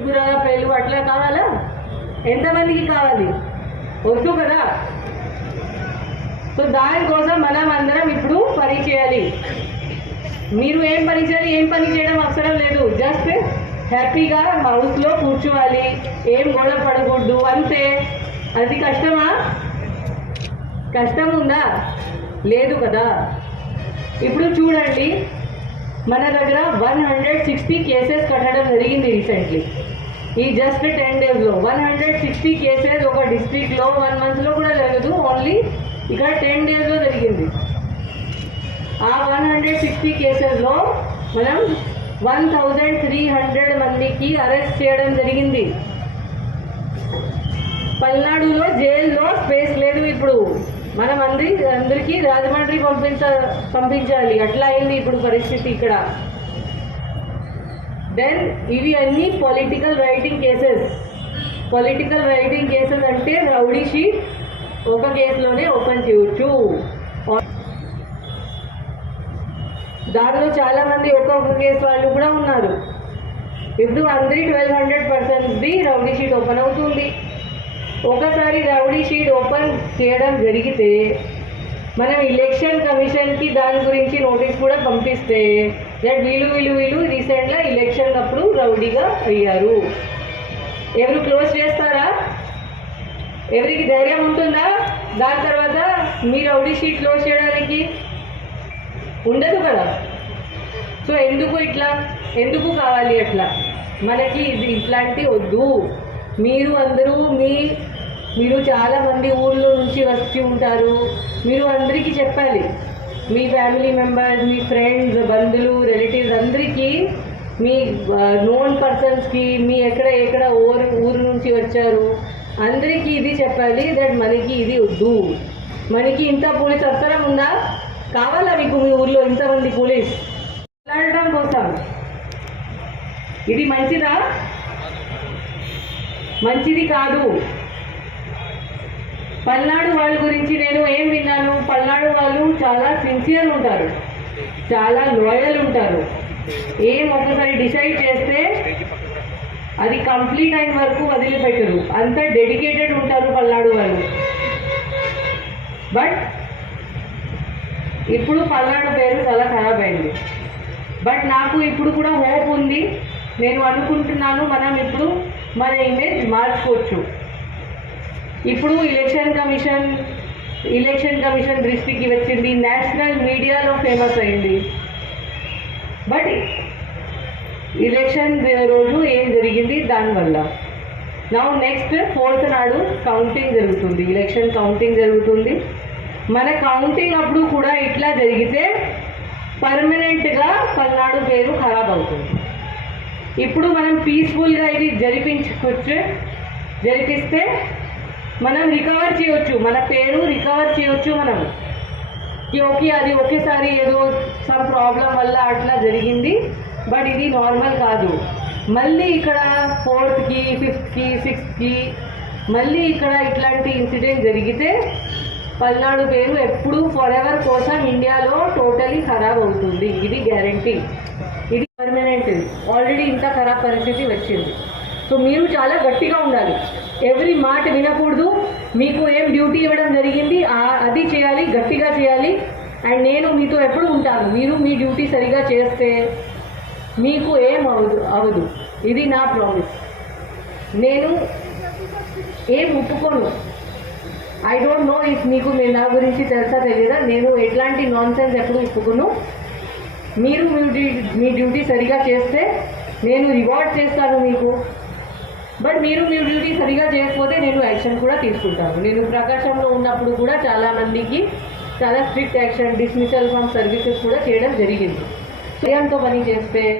గురాల పేర్లు అట్లా కావాలా? ఎంతమందికి కావాలి? వద్దు కదా. సో దానికోసం మనం అందరం ఇప్పుడు పని చేయాలి. మీరు ఏం పని చేయాలి ఏం పని చేయడం అవసరం లేదు. జస్ట్ హ్యాపీగా హౌస్లో కూర్చోవాలి. ఏం గొడవ పడకూడదు అంతే. అది కష్టమా? కష్టం ఉందా? లేదు కదా. ఇప్పుడు చూడండి. మన దగ్గర వన్ హండ్రెడ్ సిక్స్టీ కేసెస్ కట్టడం జరిగింది రీసెంట్లీ ఈ జస్ట్ టెన్ డేస్లో వన్ హండ్రెడ్ సిక్స్టీ కేసెస్ ఒక డిస్ట్రిక్ట్లో వన్ మంత్లో కూడా జరగదు. ఓన్లీ ఇక్కడ టెన్ డేస్లో జరిగింది. ఆ వన్ హండ్రెడ్ సిక్స్టీ కేసెస్లో మనం వన్ థౌజండ్ త్రీ హండ్రెడ్ మందికి అరెస్ట్ చేయడం జరిగింది. పల్నాడులో జైల్లో స్పేస్ లేదు. ఇప్పుడు మనం అందరి అందరికీ రాజమండ్రి పంపించ పంపించాలి. అట్లా అయింది ఇప్పుడు పరిస్థితి ఇక్కడ. దెన్ ఇవి అన్ని political rioting cases political rioting cases అంటే రౌడీ షీట్ ఒక కేసులోనే ఓపెన్ చేయొచ్చు. దానిలో చాలా మంది ఒక్కొక్క కేసు వాళ్ళు కూడా ఉన్నారు. ఇప్పుడు అందరి ట్వెల్వ్ హండ్రెడ్ పర్సెంట్ది రౌడీ షీట్ ఓపెన్ ఒకసారి రౌడీ షీట్ ఓపెన్ చేయడం జరిగితే మనం ఎలక్షన్ కమిషన్కి దాని గురించి నోటీస్ కూడా పంపిస్తే దట్ వీళ్ళు వీళ్ళు వీళ్ళు రీసెంట్గా ఎలక్షన్ అప్పుడు రౌడీగా అయ్యారు. ఎవరు క్లోజ్ చేస్తారా? ఎవరికి ధైర్యం ఉంటుందా? దాని తర్వాత మీ రౌడీ షీట్ క్లోజ్ చేయడానికి? ఉండదు కదా. సో ఎందుకు ఇట్లా? ఎందుకు కావాలి అట్లా? మనకి ఇది ఇట్లాంటి వద్దు. మీరు అందరూ మీ మీరు చాలా మంది ఊళ్ళో నుంచి వచ్చి ఉంటారు. మీరు అందరికీ చెప్పాలి. మీ ఫ్యామిలీ మెంబర్స్ మీ ఫ్రెండ్స్ బంధువులు రిలేటివ్స్ అందరికీ మీ నోన్ పర్సన్స్కి మీ ఎక్కడ ఎక్కడ ఊరు ఊరు నుంచి వచ్చారు. అందరికీ ఇది చెప్పాలి దట్ మనకి ఇది వద్దు. మనకి ఇంత పోలీస్ అవసరం ఉందా? కావాలా మీకు మీ ఊర్లో ఇంతమంది పోలీస్ మాట్లాడడం కోసం. ఇది మంచిదా? మంచిది కాదు. పల్నాడు వాళ్ళ గురించి నేను ఏం విన్నాను? పల్నాడు వాళ్ళు చాలా సిన్సియర్ ఉంటారు. చాలా లాయల్ ఉంటారు. ఏం ఒకసారి డిసైడ్ చేస్తే అది కంప్లీట్ అయిన వరకు వదిలిపెట్టరు. అంత డెడికేటెడ్ ఉంటారు పల్నాడు వాళ్ళు. బట్ ఇప్పుడు పల్నాడు పేరు చాలా ఖరాబ్ అయింది. బట్ నాకు ఇప్పుడు కూడా హోప్ ఉంది. నేను అనుకుంటున్నాను మనం ఇప్పుడు మన ఇమేజ్ మార్చుకోవచ్చు. ఇప్పుడు ఎలక్షన్ కమిషన్ ఎలక్షన్ కమిషన్ దృష్టికి వచ్చింది. నేషనల్ మీడియాలో ఫేమస్ అయింది. బట్ ఎలక్షన్ రోజు ఏం జరిగింది? దానివల్ల. నా నెక్స్ట్ ఫోర్త్ నాడు కౌంటింగ్ జరుగుతుంది. ఎలక్షన్ కౌంటింగ్ జరుగుతుంది. మన కౌంటింగ్ అప్పుడు కూడా ఇట్లా జరిగితే పర్మనెంట్గా పల్నాడు పేరు ఖరాబ్ అవుతుంది. ఇప్పుడు మనం పీస్ఫుల్గా ఇది జరిపించుకోవచ్చు జరిపిస్తే మనం రికవర్ చేయొచ్చు మన పేరు రికవర్ చేయొచ్చు మనం. ఓకే అది ఒకేసారి ఏదో సమ్ ప్రాబ్లం వల్ల అట్లా జరిగింది బట్ ఇది నార్మల్ కాదు. మళ్ళీ ఇక్కడ ఫోర్త్కి ఫిఫ్త్కి సిక్స్త్కి మళ్ళీ ఇక్కడ ఇట్లాంటి ఇన్సిడెంట్ జరిగితే పల్నాడు పేరు ఎప్పుడు ఫర్ ఎవర్ కోసం ఇండియాలో టోటలీ ఖరాబ్ అవుతుంది. ఇది గ్యారంటీ. ఇది పర్మనెంట్ ఆల్రెడీ ఇంత ఖరాబ్ పరిస్థితి వచ్చింది. సో మీరు చాలా గట్టిగా ఉండాలి. ఎవరి మాట వినకూడదు. మీకు ఏం డ్యూటీ ఇవ్వడం జరిగింది అది చేయాలి గట్టిగా చేయాలి. అండ్ నేను మీతో ఎప్పుడు ఉంటాను. మీరు మీ డ్యూటీ సరిగా చేస్తే మీకు ఏం అవదు అవదు. ఇది నా ప్రామిస్ నేను ఏం ఒప్పుకోను. ఐ డోంట్ నో ఇఫ్ మీకు మీ నా గురించి తెలుసా తెలియదా? నేను ఎట్లాంటి నాన్ సెన్స్ ఎప్పుడు ఒప్పుకోను. మీరు మీ డ్యూ- మీ డ్యూటీ సరిగా చేస్తే నేను రివార్డ్ చేస్తాను మీకు. బట్ మీరు మీ డ్యూటీ సరిగా చేయకపోతే నేను యాక్షన్ కూడా తీసుకుంటాను. నేను ప్రకాశంలో ఉన్నప్పుడు కూడా చాలా మందికి చాలా strict action dismissal from services కూడా చేయడం జరిగింది. స్వయంతో పని చేస్తే